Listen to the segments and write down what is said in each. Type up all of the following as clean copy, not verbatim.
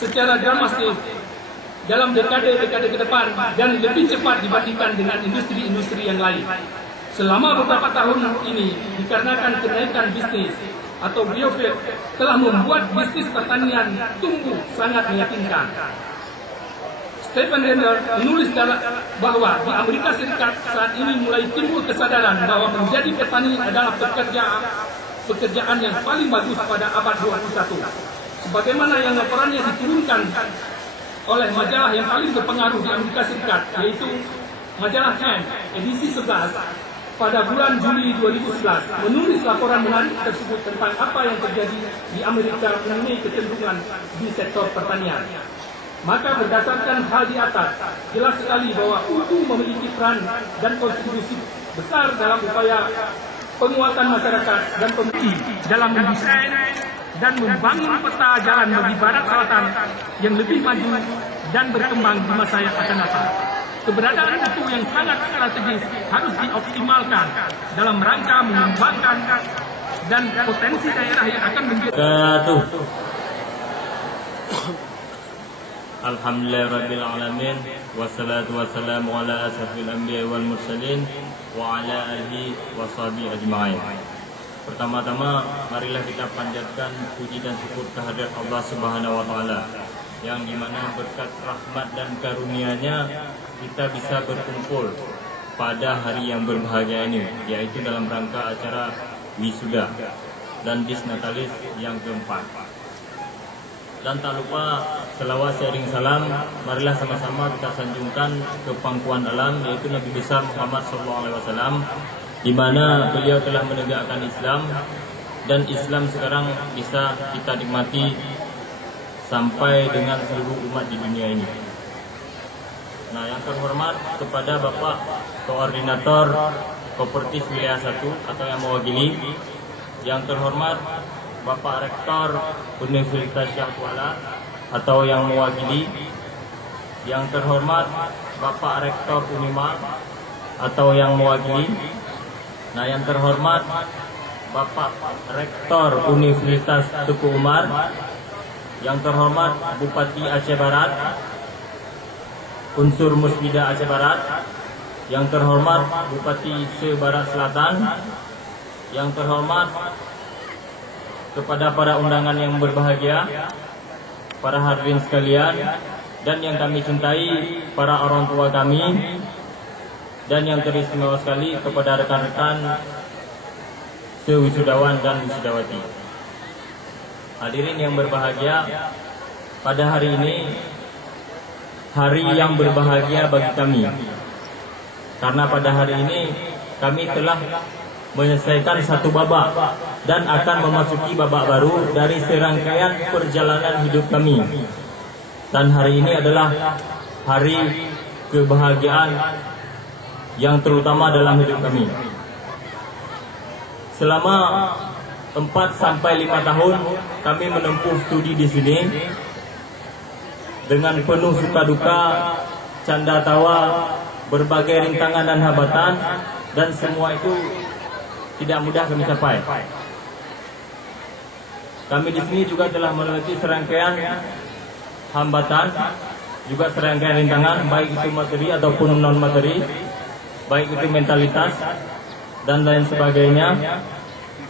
secara dramatis dalam dekade-dekade ke depan dan lebih cepat dibandingkan dengan industri-industri yang lain. Selama beberapa tahun ini, dikarenakan kenaikan bisnis atau biofuel telah membuat bisnis pertanian tumbuh sangat meyakinkan. Stephen Hendler menulis bahwa di Amerika Serikat saat ini mulai timbul kesadaran bahwa menjadi petani adalah pekerjaan yang paling bagus pada abad 21. Sebagaimana yang laporannya diturunkan oleh majalah yang paling berpengaruh di Amerika Serikat, yaitu majalah Time, edisi 11, pada bulan Juli 2011, menulis laporan menarik tersebut tentang apa yang terjadi di Amerika mengenai kecenderungan di sektor pertanian. Maka berdasarkan hal di atas, jelas sekali bahwa UU memiliki peran dan kontribusi besar dalam upaya penguatan masyarakat dan pemerintah dalam mendesain dan membangun peta jalan bagi Barat Selatan yang lebih maju dan berkembang di masa yang akan datang. Keberadaan UU yang sangat strategis harus dioptimalkan dalam rangka mengembangkan dan potensi daerah yang akan menjadi. Alhamdulillahirrabbilalamin. Wassalatu wassalamu ala asrafil anbiya wal mursalin wa ala alihi wa sahbihi ajma'in. Pertama-tama marilah kita panjatkan puji dan syukur kehadirat Allah Subhanahu wa taala, yang dimana berkat rahmat dan karunia-Nya kita bisa berkumpul pada hari yang berbahagia ini, yaitu dalam rangka acara wisuda dan disnatalis yang keempat. Dan tak lupa selawat seiring salam, marilah sama-sama kita sanjungkan ke pangkuan alam, yaitu Nabi besar Muhammad SAW, di mana beliau telah menegakkan Islam, dan Islam sekarang bisa kita nikmati sampai dengan seluruh umat di dunia ini. Nah, yang terhormat kepada Bapak Koordinator Kooperatif Wilayah 1 atau yang mewakili, yang terhormat Bapak Rektor Universitas Syah Kuala atau yang mewakili, yang terhormat Bapak Rektor Unima atau yang mewakili, nah yang terhormat Bapak Rektor Universitas Tuku Umar, yang terhormat Bupati Aceh Barat, unsur Musbida Aceh Barat, yang terhormat Bupati Sebarat Selatan, yang terhormat kepada para undangan yang berbahagia, para hadirin sekalian, dan yang kami cintai, para orang tua kami, dan yang teristimewa sekali kepada rekan-rekan sewisudawan dan wisudawati. Hadirin yang berbahagia, pada hari ini hari yang berbahagia bagi kami, karena pada hari ini kami telah menyelesaikan satu babak dan akan memasuki babak baru dari serangkaian perjalanan hidup kami. Dan hari ini adalah hari kebahagiaan yang terutama dalam hidup kami. Selama 4-5 tahun kami menempuh studi di sini dengan penuh suka duka, canda tawa, berbagai rintangan dan hambatan, dan semua itu tidak mudah kami capai. Kami di sini juga telah melewati serangkaian hambatan, juga serangkaian rintangan, baik itu materi ataupun non materi, baik itu mentalitas dan lain sebagainya.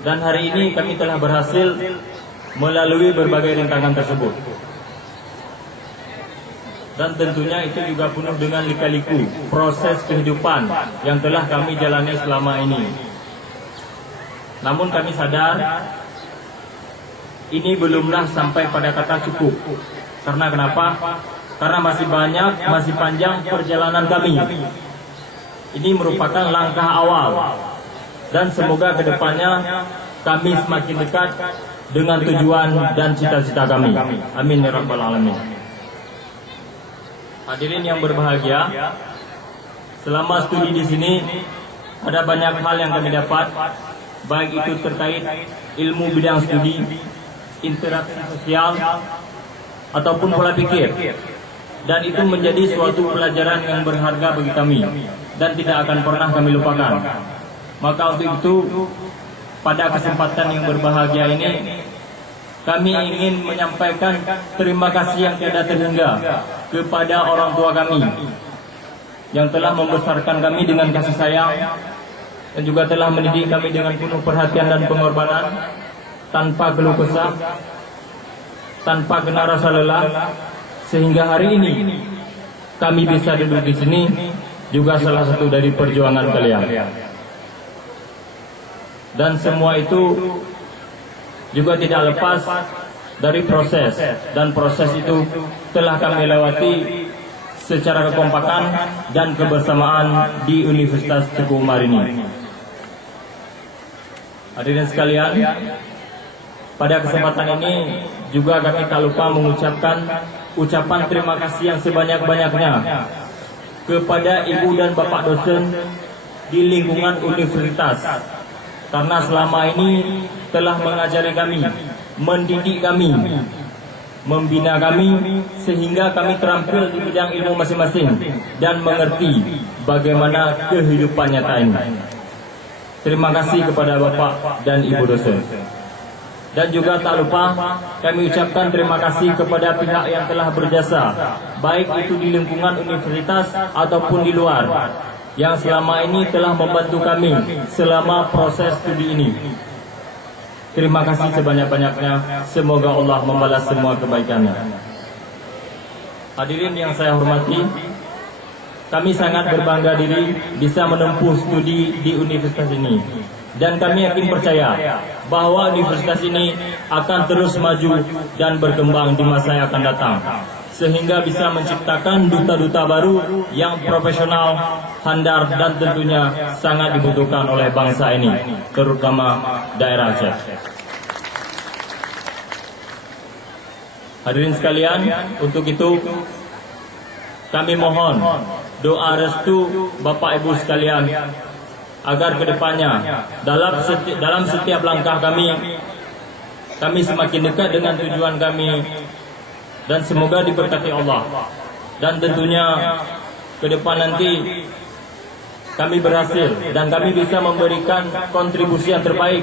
Dan hari ini kami telah berhasil melalui berbagai rintangan tersebut. Dan tentunya itu juga penuh dengan lika-liku proses kehidupan yang telah kami jalani selama ini. Namun kami sadar ini belumlah sampai pada kata cukup. Karena kenapa? Karena masih banyak, masih panjang perjalanan kami. Ini merupakan langkah awal, dan semoga kedepannya kami semakin dekat dengan tujuan dan cita-cita kami. Amin ya rabbal alamin. Hadirin yang berbahagia, selama studi di sini ada banyak hal yang kami dapat, baik itu terkait ilmu bidang studi, interaksi sosial, ataupun pola pikir. Dan itu menjadi suatu pelajaran yang berharga bagi kami dan tidak akan pernah kami lupakan. Maka untuk itu, pada kesempatan yang berbahagia ini, kami ingin menyampaikan terima kasih yang tiada terhingga kepada orang tua kami yang telah membesarkan kami dengan kasih sayang dan juga telah mendidik kami dengan penuh perhatian dan pengorbanan, tanpa keluh kesah, tanpa kena rasa lelah, sehingga hari ini kami bisa duduk di sini, juga salah satu dari perjuangan kalian. Dan semua itu juga tidak lepas dari proses, dan proses itu telah kami lewati secara kekompakan dan kebersamaan di Universitas Teguh Umar ini. Hadirin sekalian, pada kesempatan ini juga kami tak lupa mengucapkan ucapan terima kasih yang sebanyak-banyaknya kepada ibu dan bapak dosen di lingkungan universitas, karena selama ini telah mengajari kami, mendidik kami, membina kami, sehingga kami terampil di bidang ilmu masing-masing dan mengerti bagaimana kehidupan nyata ini. Terima kasih kepada bapak dan ibu dosen. Dan juga tak lupa kami ucapkan terima kasih kepada pihak yang telah berjasa, baik itu di lingkungan universitas ataupun di luar, yang selama ini telah membantu kami selama proses studi ini. Terima kasih sebanyak-banyaknya. Semoga Allah membalas semua kebaikannya. Hadirin yang saya hormati, kami sangat berbangga diri bisa menempuh studi di universitas ini. Dan kami yakin percaya bahwa universitas ini akan terus maju dan berkembang di masa yang akan datang, sehingga bisa menciptakan duta-duta baru yang profesional, handal, dan tentunya sangat dibutuhkan oleh bangsa ini, terutama daerah Aceh. Hadirin sekalian, untuk itu kami mohon doa restu Bapak Ibu sekalian agar kedepannya dalam setiap langkah kami semakin dekat dengan tujuan kami, dan semoga diberkati Allah. Dan tentunya ke depan nanti kami berhasil dan kami bisa memberikan kontribusi yang terbaik,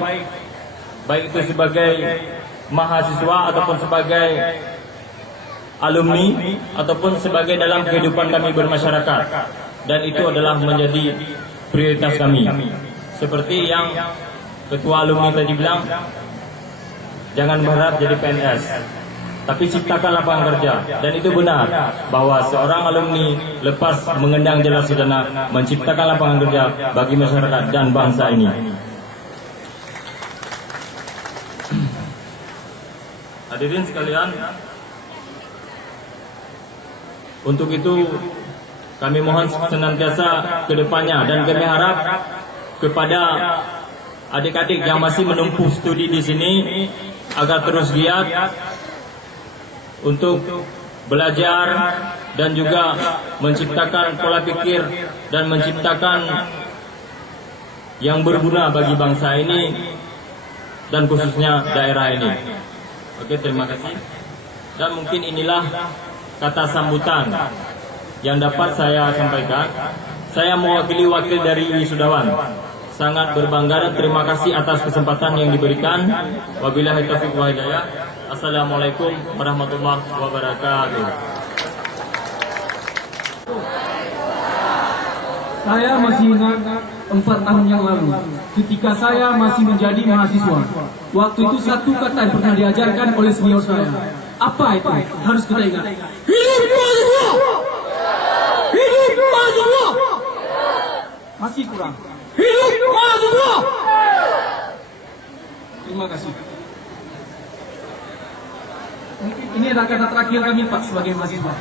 baik itu sebagai mahasiswa ataupun sebagai alumni ataupun sebagai dalam kehidupan kami bermasyarakat. Dan itu adalah menjadi prioritas kami. Seperti yang ketua alumni tadi bilang, jangan berharap jadi PNS, tapi ciptakan lapangan kerja. Dan itu benar bahwa seorang alumni lepas mengendang jala sedana menciptakan lapangan kerja bagi masyarakat dan bangsa ini. Hadirin sekalian, untuk itu kami mohon senantiasa ke depannya, dan kami harap kepada adik-adik yang masih menempuh studi di sini agar terus giat untuk belajar dan juga menciptakan pola pikir dan menciptakan yang berguna bagi bangsa ini dan khususnya daerah ini. Oke, terima kasih. Dan mungkin inilah kata sambutan yang dapat saya sampaikan. Saya mewakili wakil dari wisudawan. Sangat berbangga dan terima kasih atas kesempatan yang diberikan. Wabillahi taufiq wal hidayah. Assalamualaikum warahmatullahi wabarakatuh. Saya masih ingat 4 tahun yang lalu, ketika saya masih menjadi mahasiswa. Waktu itu satu kata yang pernah diajarkan oleh senior saya. Apa itu? Harus kita ingat. Hidup mahasiswa! Hidup mahasiswa! Masih kurang. Hidup mahasiswa! Terima kasih. Ini adalah kata terakhir kami Pak sebagai mahasiswa.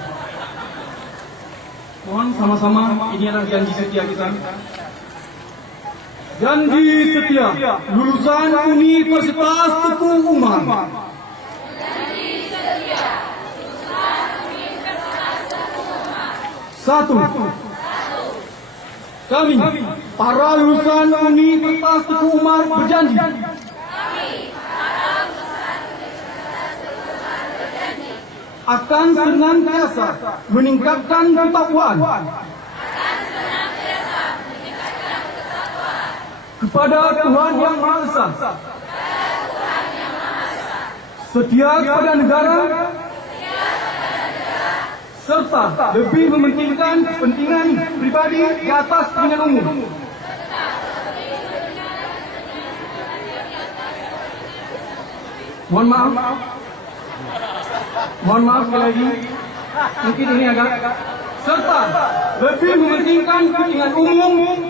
Mohon sama-sama, ini adalah janji setia kita. Janji setia lulusan Universitas Teguh Umar. Satu. Kami, para lulusan Universitas Teguh Umar berjanji. Akan senantiasa meningkatkan ketakwaan kepada Tuhan Yang Maha Esa, setia kepada negara, serta lebih mementingkan kepentingan pribadi di atas kepentingan umum. Mohon maaf sekali lagi, mungkin ini agak, serta lebih mementingkan kepentingan umum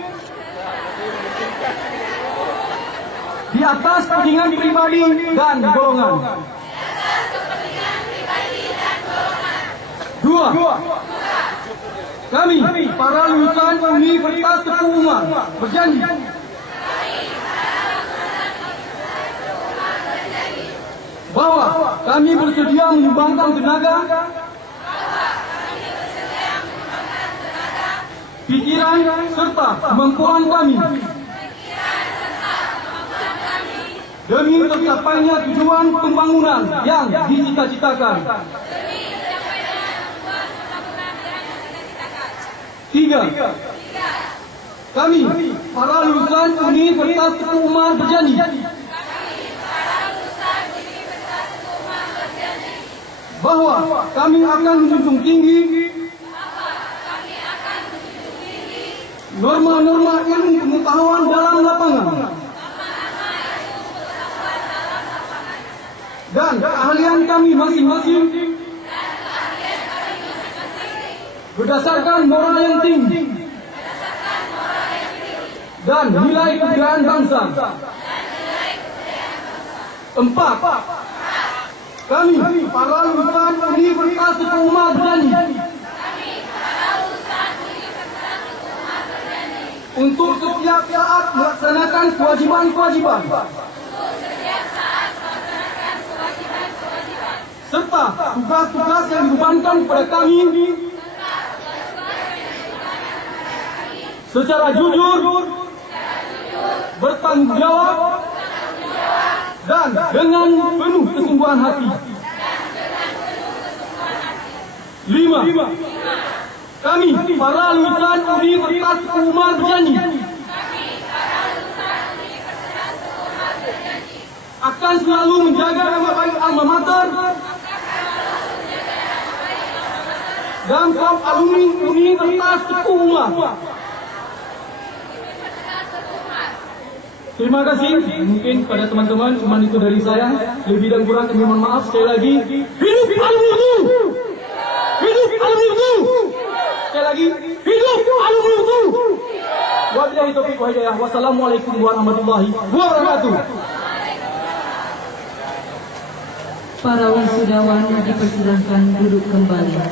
di atas kepentingan pribadi dan golongan. Dua, kami para lulusan Universitas Teguh Umar berjanji bahwa kami bersedia menyumbangkan tenaga, pikiran serta kemampuan kami demi tercapainya tujuan pembangunan yang dicita-citakan. Tiga, kami para lulusan Universitas Teguh Umar berjanji bahwa kami akan menjunjung tinggi norma-norma ilmu pengetahuan dalam lapangan dan keahlian kami masing-masing berdasarkan moral yang tinggi dan nilai kebudayaan bangsa. Empat, kami para lulusan Universitas Teguh Umar berjanji untuk setiap saat melaksanakan kewajiban-kewajiban serta tugas-tugas yang dibebankan kepada kami secara jujur, bertanggung jawab, dan dengan penuh kesungguhan hati. Lima, kami para lulusan Universitas Teguh Umar berjanji akan selalu menjaga nama baik alma mater dan kaum alumni Universitas Teguh Umar. Terima kasih. Mungkin pada teman-teman cuma itu dari saya. Lebih dan kurang kami mohon maaf. Sekali lagi, hidup alumni! Hidup alumni! Sekali lagi, hidup alumni! Wabillahi taufiq wal hidayah. Wassalamualaikum warahmatullahi wabarakatuh. Para wisudawan dipersilakan duduk kembali.